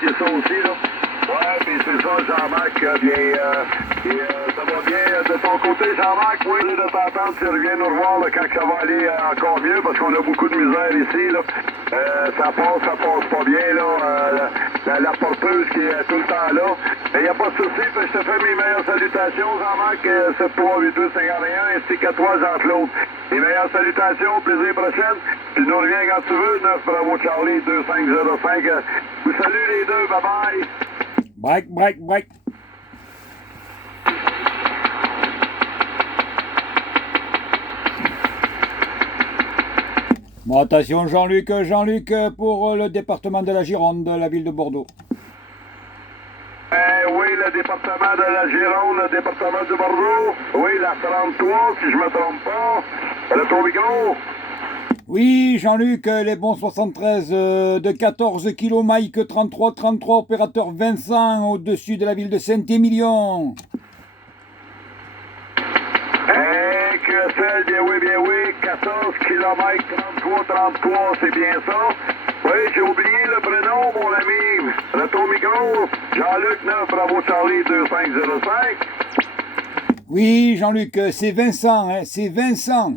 vérifier ça aussi, là. Ouais, puis c'est ça, Jean-Marc, ça va bien de ton côté, Jean-Marc, oui, de t'entendre, tu reviens nous revoir là, quand ça va aller encore mieux, parce qu'on a beaucoup de misère ici, là. Ça passe pas bien, là. La porteuse qui est tout le temps là. Il n'y a pas de souci, puis je te fais mes meilleures salutations, Jean-Marc, 738-251, ainsi qu'à toi, Jean-Claude. Les meilleures salutations, plaisir prochaine. Tu nous reviens quand tu veux, 9 Bravo Charlie 2505. Vous salue les deux, bye-bye. Break. Bon, attention Jean-Luc pour le département de la Gironde, la ville de Bordeaux. Oui, le département de la Gironde, le département de Bordeaux. Oui, la 33, si je me trompe pas. Le ton micro. Oui, Jean-Luc, les bons 73 de 14 kg, Mike 33, opérateur Vincent, au-dessus de la ville de Saint-Émilion. QSL, bien oui, 14 km, 33, c'est bien ça. Oui, j'ai oublié le prénom, mon ami. Retour micro, Jean-Luc 9, Bravo Charlie 2505. Oui, Jean-Luc, c'est Vincent, c'est Vincent.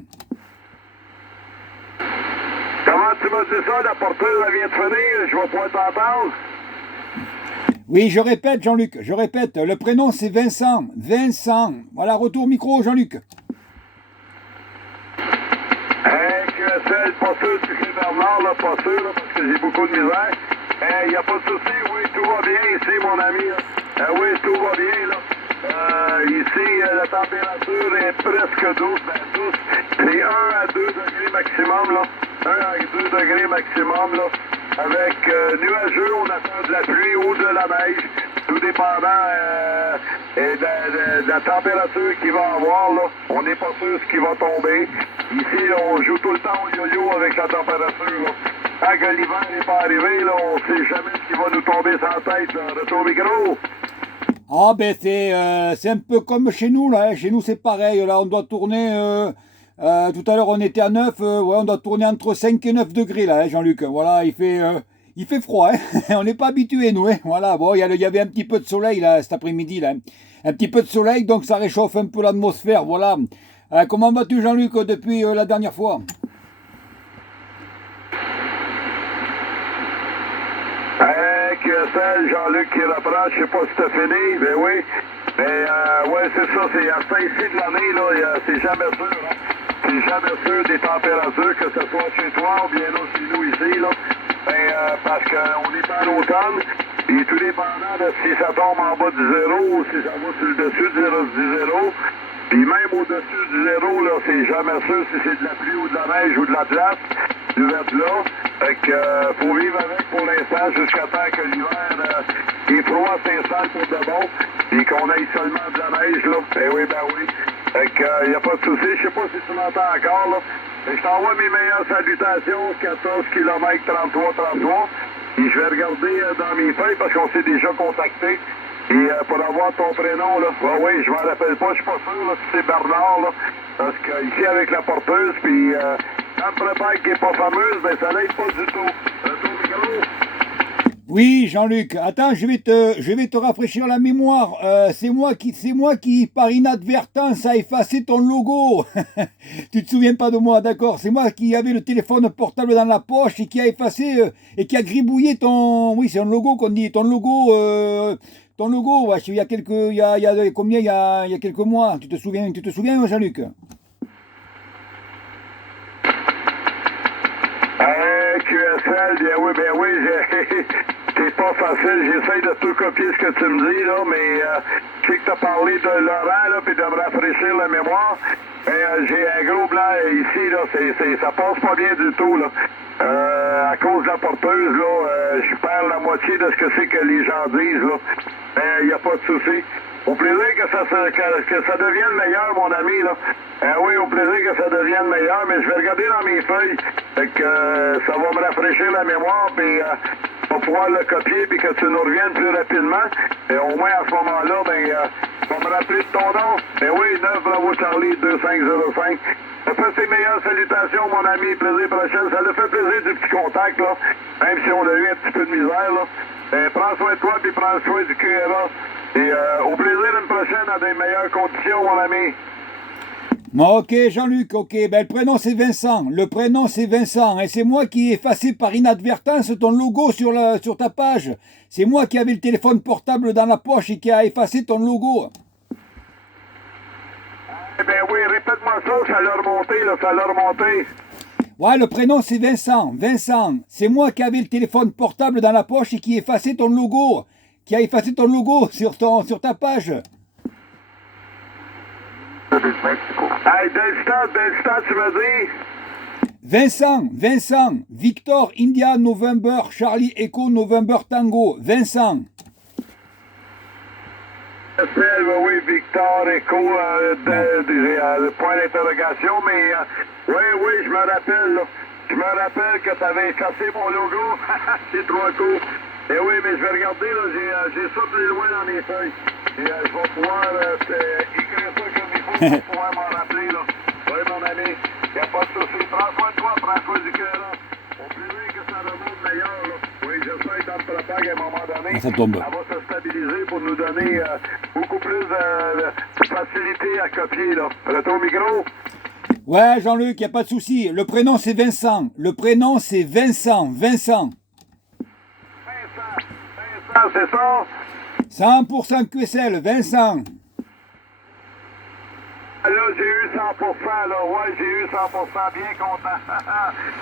Comment tu m'as dit ça, la porteuse, elle vient de finir, je vais pouvoir t'entendre. Oui, je répète, Jean-Luc, le prénom c'est Vincent. Voilà, retour micro, Jean-Luc. QSL, pas sûr, c'est Bernard, là, pas sûr, là, parce que j'ai beaucoup de misère. Il n'y a pas de souci, oui, tout va bien ici, mon ami. Oui, tout va bien, là. Ici, la température est presque douce, douce. C'est 1 à 2 degrés maximum, là. 1 à 2 degrés maximum, là. Avec nuageux, on attend de la pluie ou de la neige, tout dépendant de la température qu'il va avoir, là. On n'est pas sûr ce qui va tomber. Ici, là, on joue tout le temps au yo-yo avec la température, là. Tant que l'hiver n'est pas arrivé, là, on ne sait jamais ce qui va nous tomber sur la tête, là. Retour micro. Ah ben c'est un peu comme chez nous là, hein. Chez nous c'est pareil, là on doit tourner, tout à l'heure on était à 9, ouais, on doit tourner entre 5 et 9 degrés là, hein, Jean-Luc, voilà, il fait froid, hein. On n'est pas habitués nous, hein. Voilà, bon, il y avait un petit peu de soleil là cet après-midi là, hein. Un petit peu de soleil, donc ça réchauffe un peu l'atmosphère, voilà. Comment vas-tu Jean-Luc depuis la dernière fois? QSL, Jean-Luc qui reprend, je sais pas si t'as fini, ben oui. Mais ouais, c'est ça, c'est à ce temps-ci de l'année, là, c'est jamais sûr, hein. C'est jamais sûr des températures, que ce soit chez toi ou bien là, chez nous ici, là. Parce qu'on est en automne, et tout dépendant de si ça tombe en bas du zéro ou si ça va sur le dessus du zéro. Puis même au-dessus du zéro, là, c'est jamais sûr si c'est de la pluie ou de la neige ou de la glace, du verglas. Fait que faut vivre avec pour l'instant jusqu'à temps que l'hiver est froid s'installe pour de bon, puis qu'on aille seulement de la neige, là. Ben oui. Fait que y a pas de souci. Je sais pas si tu m'entends encore, là. Mais je t'envoie mes meilleures salutations, 14 km 33. Puis je vais regarder dans mes feuilles parce qu'on s'est déjà contacté. Et pour avoir ton prénom, là, oui, je m'en rappelle pas, je suis pas sûr là, si c'est Bernard, là, parce que ici avec la porteuse, puis quand on prépare qui est pas fameuse, ben ça l'aide pas du tout. Retour micro. Oui, Jean-Luc, attends, je vais te rafraîchir la mémoire. C'est moi qui, par inadvertance, a effacé ton logo. Tu te souviens pas de moi, d'accord? C'est moi qui avais le téléphone portable dans la poche et qui a effacé et qui a gribouillé ton, oui, c'est un logo qu'on dit, ton logo, ouais, il y a quelques mois. Tu te souviens, Jean-Luc? QSL, bien oui, c'est pas facile, j'essaie de tout copier ce que tu me dis, là, mais je sais que tu as parlé de Laurent, là, puis de me rafraîchir la mémoire. J'ai un gros blanc ici, là, ça passe pas bien du tout, là. À cause de la porteuse, là, je perds la moitié de ce que c'est que les gens disent, là. Il n'y a pas de souci. Au plaisir que ça devienne meilleur, mon ami, là. Oui, au plaisir que ça devienne meilleur, mais je vais regarder dans mes feuilles. Fait que ça va me rafraîchir la mémoire, puis on va pouvoir le copier, puis que tu nous reviennes plus rapidement. Et au moins, à ce moment-là, tu vas me rappeler de ton nom. Oui, 9 Bravo Charlie 2505. Ça fait ses meilleures salutations, mon ami. Plaisir prochain. Ça le fait plaisir du petit contact, là. Même si on a eu un petit peu de misère, là. Prends soin de toi, puis prends soin du QRA. Et au plaisir d'une prochaine à des meilleures conditions, mon ami. Bon, ok, Jean-Luc, ok. Ben, le prénom, c'est Vincent. Le prénom, c'est Vincent. Et c'est moi qui ai effacé par inadvertance ton logo sur ta page. C'est moi qui avais le téléphone portable dans la poche et qui a effacé ton logo. Eh bien oui, répète-moi ça l'a remonté, là, ça l'a remonté. Ouais, le prénom, c'est Vincent. Vincent. C'est moi qui avais le téléphone portable dans la poche et qui a effacé ton logo. Qui a effacé ton logo sur ta page. Hey, Delsta, tu m'as dit? Vincent. Victor, India, November, Charlie, Echo, November, Tango. Vincent. Oui, Victor, Echo, point d'interrogation, mais oui, je me rappelle, là. Je me rappelle que tu avais effacé mon logo. C'est trop cool. Et oui, mais je vais regarder, là, j'ai ça plus loin dans mes feuilles. Et je vais pouvoir écrire ça comme il faut pour pouvoir m'en rappeler, là. Oui, mon ami, il n'y a pas de souci. Prends soin de toi, prends soin du cœur, là. Au plus vite que ça remonte meilleur, là. Oui, j'espère que dans le propague, à un moment donné, Ça tombe. elle va se stabiliser pour nous donner beaucoup plus de facilité à copier, là. Retour au micro. Ouais, Jean-Luc, il n'y a pas de souci. Le prénom, c'est Vincent. Le prénom, c'est Vincent. Vincent, c'est ça? 100% QSL, Vincent. Là, j'ai eu 100%, là. Ouais, j'ai eu 100%. Bien content.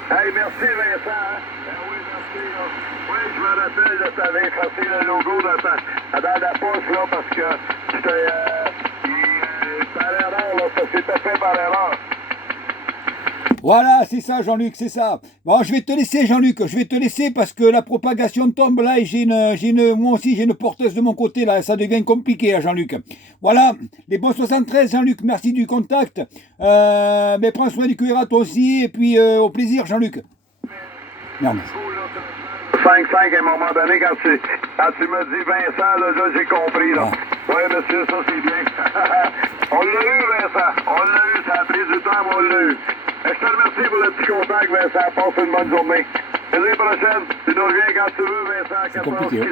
Hey, merci, Vincent. Hein? Ben oui, merci, là. Oui, je me rappelle, là, tu avais effacé le logo dans la poche, là, parce que c'était par erreur, là. Ça s'était fait par erreur. Voilà, c'est ça, Jean-Luc, c'est ça. Bon, je vais te laisser, Jean-Luc. Je vais te laisser parce que la propagation tombe là et moi aussi, j'ai une porteuse de mon côté là. Ça devient compliqué, hein, Jean-Luc. Voilà, les bons 73, Jean-Luc. Merci du contact. Mais prends soin du QRA toi aussi. Et puis, au plaisir, Jean-Luc. Merde. 5-5 à un moment donné, quand tu me dis Vincent, là j'ai compris. Là. Ah. Oui, monsieur, ça c'est bien. On l'a eu, Vincent. On l'a eu, ça a pris du temps, mais on l'a eu. Je te remercie pour le petit contact, Vincent. Passe une bonne journée. L'année prochaine, tu nous reviens quand tu veux, Vincent. 14 km,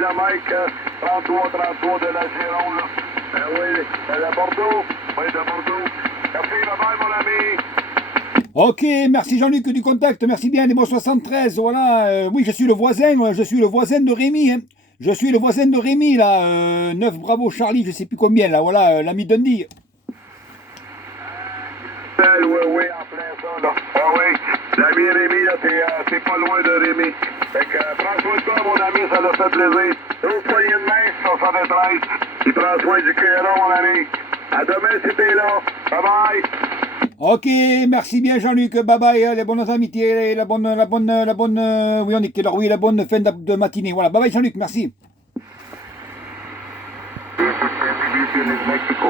33 de la Gironde. Là. Oui, de Bordeaux. Oui, de Bordeaux. Merci, bye-bye, mon ami. Ok, merci Jean-Luc du contact, merci bien les bons 73, voilà, oui je suis le voisin de Rémi, hein. Je suis le voisin de Rémi là, 9 Bravo Charlie, je sais plus combien là, voilà, l'ami Dundee. Oui, en plein ça là, ah oui, l'ami Rémi là, t'es pas loin de Rémi, fait que prends soin de toi mon ami, ça l'a fait plaisir, l'autre poignée de main, 73, il prend soin du cœur mon ami, à demain si t'es là, bye bye. Ok, merci bien Jean-Luc, bye bye, les bonnes amitiés, la bonne, oui on est quelle heure, oui la bonne fin de matinée, voilà, bye bye Jean-Luc, merci. Mexico.